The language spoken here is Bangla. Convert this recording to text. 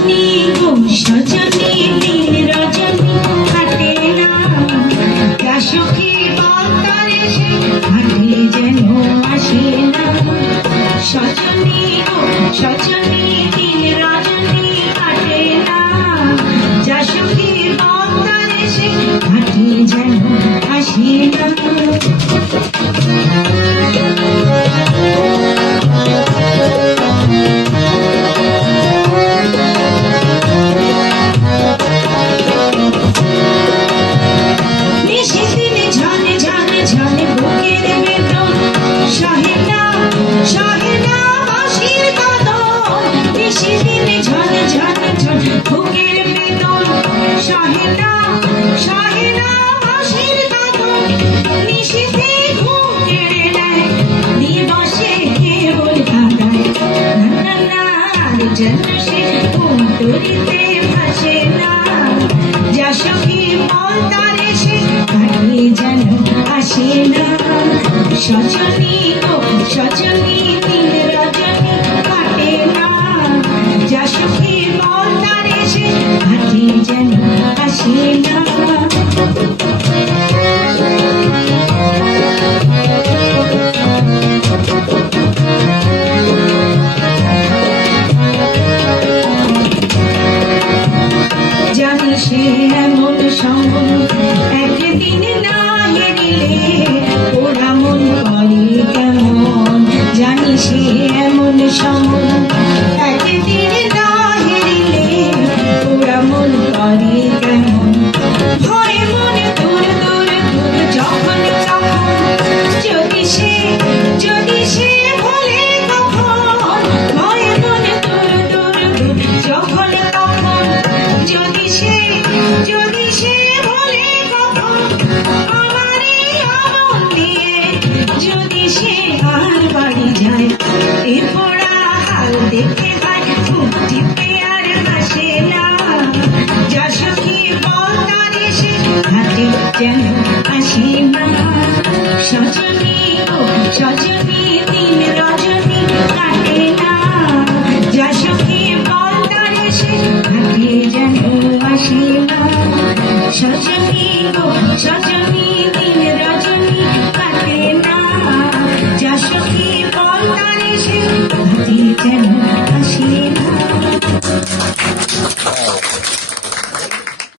সজনী গো সজনী দিন রজনী কাটে না যা সখী বলতারে সে হাটে যেন আসে না সজনী গো সজনী দিন রজনী কাটে না যা সখী বলতারে সে হাটে যেন আসে না তরিতে ভাসে না যা সখী বলতারে সে হাটে যেন আসে না সজনী গো সজনী দিন রজনী কাটে না যা সখী বলতারে সে হাটে যেন আসে না জানি সে এমন সঙ্গ একদিন না হেরিলে ওরা মন করে কেমন জানি সে এমন সঙ্গ একদিন না হেরিলে ওরা মন করে কেমন ভয়ে মনে দূর দূর দূর যখন তখন যদি সে ভুলে কখন ভয়ে মনে দূর দূর দূর যখন তখন যদি সে ভুলে কখন আমারই আমল দিয়ে যদি সে আর বাড়ি যায় এ পোড়া হাল দেখে হয় মুখ টিপে আর হাসে না যা সখী বলতারে সে হাটে যেন আসে না সজনী গো সজনী